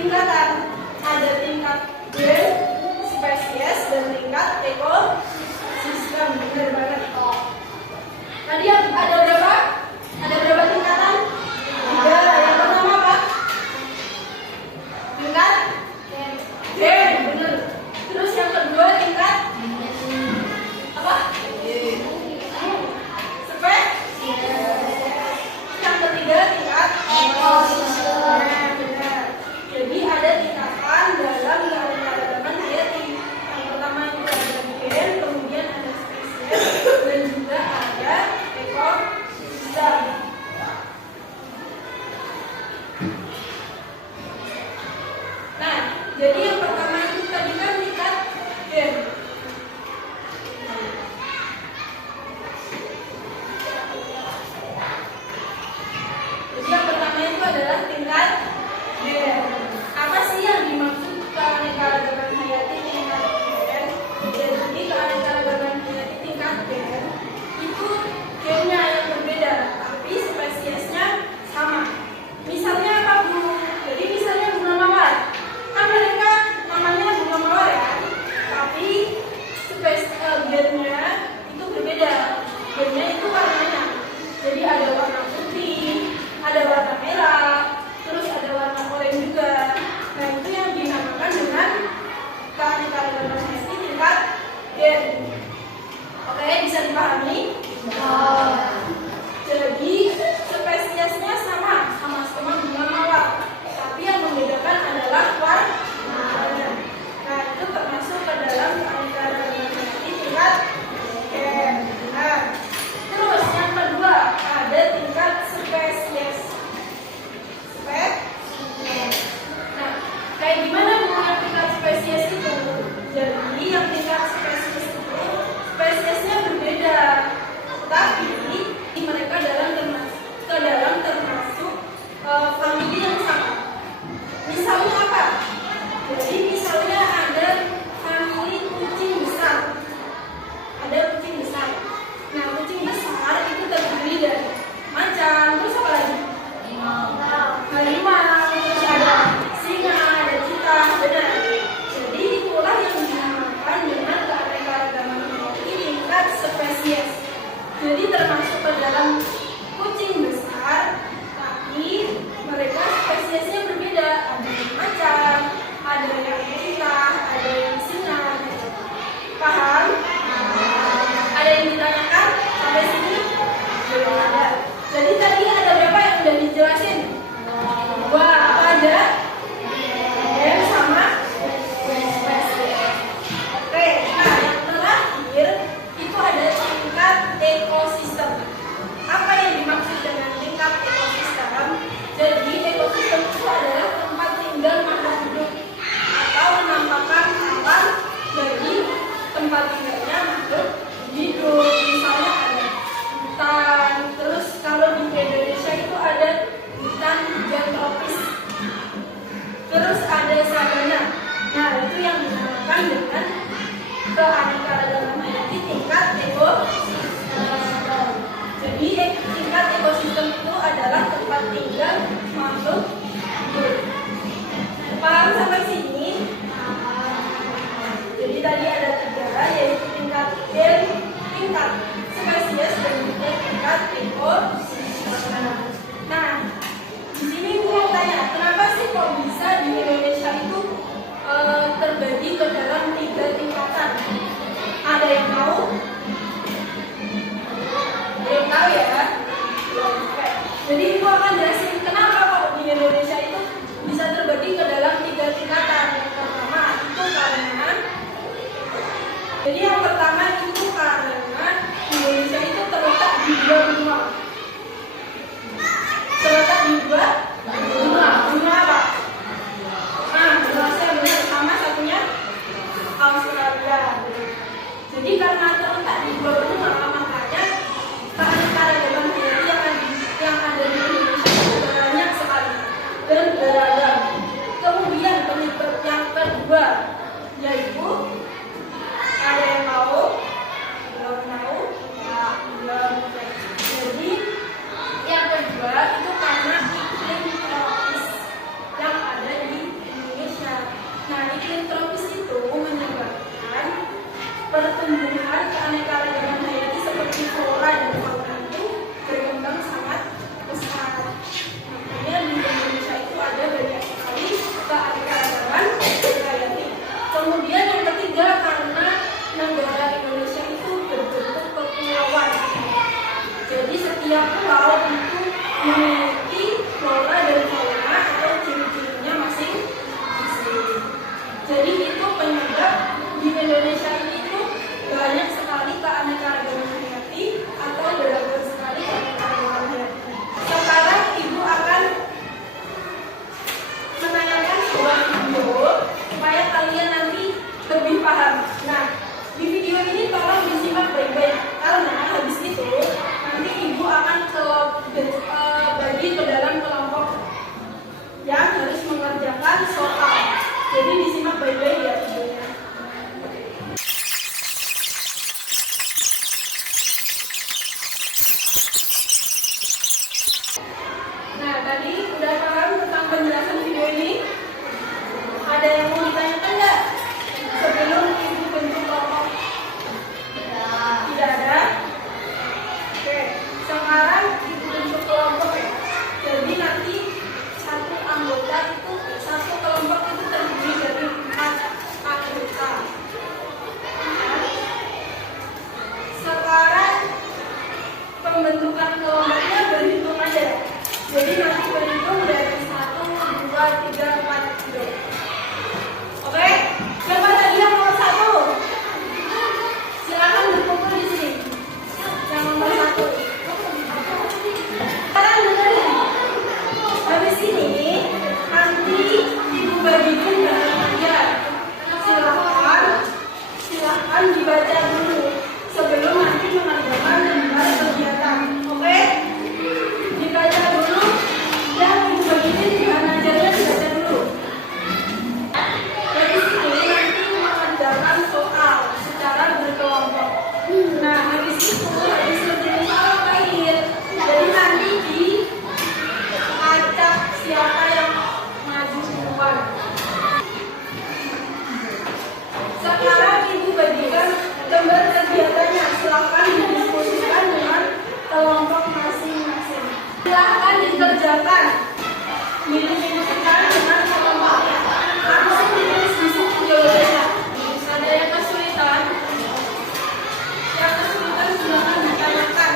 tingkatan. Ada tingkat gen, spesies, dan tingkat ekosistem. Benar banget. Tadi ada berapa? Ada berapa tingkatan? 3. Yang pertama apa? Tingkat gen, benar. Terus yang kedua tingkat apa? Yang ketiga tingkat ekosistem. Benar. Jadi ada tingkatan dalam keanekaragaman hayati. Yang pertama itu ada gen, kemudian ada spesies, dan juga ada ekosistem. Nah, jadi yang pertama itu tadi kan tingkat gen. Jadi yang pertama itu adalah tingkat gen. Apa sih yang dimaksud keanekaragaman hayati tingkat gen? Jadi keanekaragaman hayati tingkat gen itu gennya yang berbeda, tapi spesiesnya sama. Misalnya apa, Bu? Jadi misalnya bunga mawar, kan mereka namanya bunga mawar ya, tapi gennya itu berbeda. Gennya itu warnanya. Jadi ada warna putih, ada warna merah, terus ada warna oranye juga. Nah, itu yang dinamakan dengan keanekaragaman hayati tingkat gen. Oke, bisa dipahami? Jadi spesiesnya sama bunga mawar, tapi yang membedakan adalah warnanya. Nah, itu termasuk ke dalam keanekaragaman hayati tingkat gen. Nah, terus yang kedua ada tingkat spesies. Nah, kayak gimana mengenai tingkat spesies itu? Jadi yang tingkat spesies itu spesiesnya berbeda, tapi mereka termasuk famili yang sama. Misalnya apa? Jadi misalnya ada famili kucing besar. Ada kucing besar. Nah, kucing besar itu terdiri dari macan, terus apa lagi? Harimau, terus ada singa, ada cheetah, benar. Jadi itulah yang dinamakan dengan keanekaragaman hayati tingkat spesies. Jadi termasuk ke dalam kucing besar, tapi mereka spesiesnya berbeda. Ada yang macan, ada yang cheetah, ada yang singa. Paham? Ada yang ditanyakan sampai sini? Belum ada. Jadi tadi ada berapa yang sudah dijelasin? 2. Apa aja? Gen sama spesies. Oke, nah yang terakhir itu ada tingkat ekosistem. Apa yang dimaksud dengan tingkat ekosistem? Jadi ekosistem itu adalah tempat tinggal makhluk hidup atau penampakan alam dari tempat tinggalnya makhluk hidup. Misalnya ada hutan, terus kalau di Indonesia itu ada hutan hujan tropis, terus ada sabana. Nah, itu yang dinamakan dengan keanekaragaman hayati tingkat ekosistem. Jadi tingkat ekosistem itu adalah tempat tinggal makhluk hidup. Paham sampai sini? Jadi tadi ada 3, yaitu tingkat gen, tingkat spesies, dan juga tingkat ekosistem. Nah, di sini mau tanya, kenapa sih kok bisa di Indonesia itu terbagi ke dalam 3 tingkatan? Ada yang tahu? Belum tahu ya? Jadi aku akan jelasin kenapa kok di Indonesia itu bisa terbagi ke dalam 3 tingkatan. Yang pertama itu karena Indonesia itu terletak di 2 benua. Terletak di 2 benua. Benua apa? Nah, Indonesia benar, sama satunya Australia. Jadi karena terletak di 2 benua, makanya keanekaragaman hayati yang ada di Indonesia setiap pulau itu memiliki flora dan fauna atau ciri-cirinya masing-masing. Jadi itu penyebab di Indonesia ini tuh banyak sekali keanekaragaman hayati atau beragam sekali keanekaragaman hayati. Sekarang Ibu akan menanyakan sebuah video supaya kalian nanti lebih paham. Nah, di video ini tolong disimak baik-baik karena habis itu nanti Ibu akan bagi ke dalam kelompok yang harus mengerjakan soal. Jadi disimak baik-baik ya videonya. Nah, tadi udah paham tentang penjelasan video ini? Ada yang mau ditanyakan nggak? Sebelum Ibu bentuk kelompok? Tidak ada? Oke, sekarang Ibu bentuk kelompok ya. Jadi nanti satu anggota itu, satu kelompok itu terdiri dari 4 anggota. Sekarang pembentukan kelompoknya berhitung aja ya. Jadi nanti berhitung dari 1, 2, 3, 4 gitu. Oke? Siapa tadi yang nomor 1? Silakan berkumpul di sini. Yang nomor 1. Sekarang dengerin. Habis ini nanti Ibu bagikan dengan aja. Silahkan dibaca dulu sebelum nanti mengerjakan dan memulai kegiatan. Oke? Dibaca dulu. Yang Ibu bagikan dengan ajarnya dibaca dulu. Dari sini nanti mengerjakan soal secara berkelompok. Nah, habis ngerjain soal terakhir. Jadi nanti diacak siapa yang maju duluan. Sekarang Ibu bagikan gambar kegiatannya. Silahkan didiskusikan dengan kelompok masing-masing. Silahkan dikerjakan. Mirip-miripkan dengan kelompoknya. Langsung ditulis di sini jawabannya. Ada yang kesulitan? Yang kesulitan silahkan ditanyakan.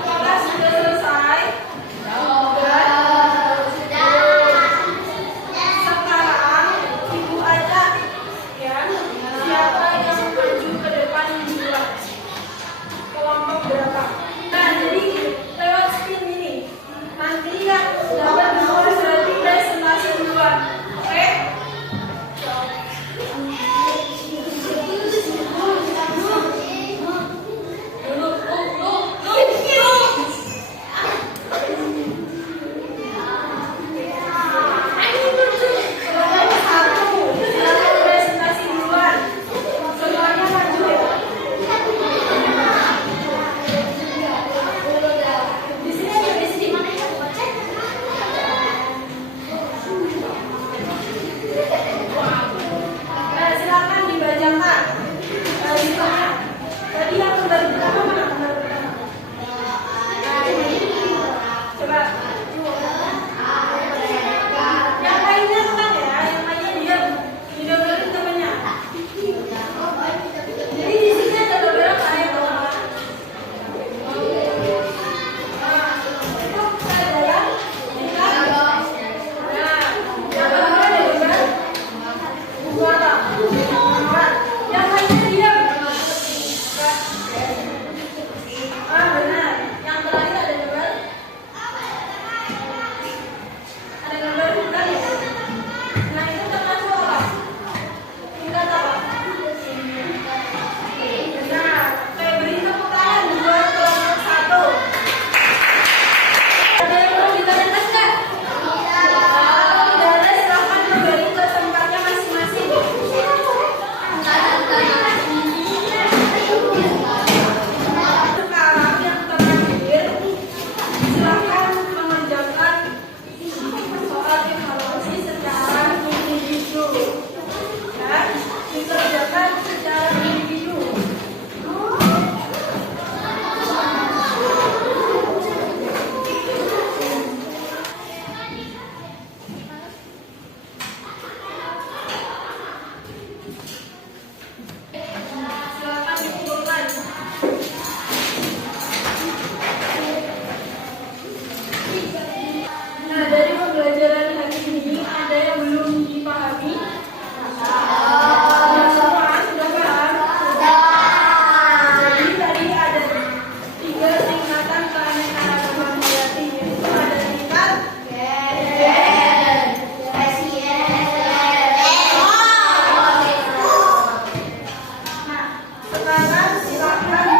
Apakah sudah selesai? Sekarang Ibu ajak ya, siapa yang maju ke depan duluan? Kelompok berapa? Nah, jadi lewat Sekarang silakan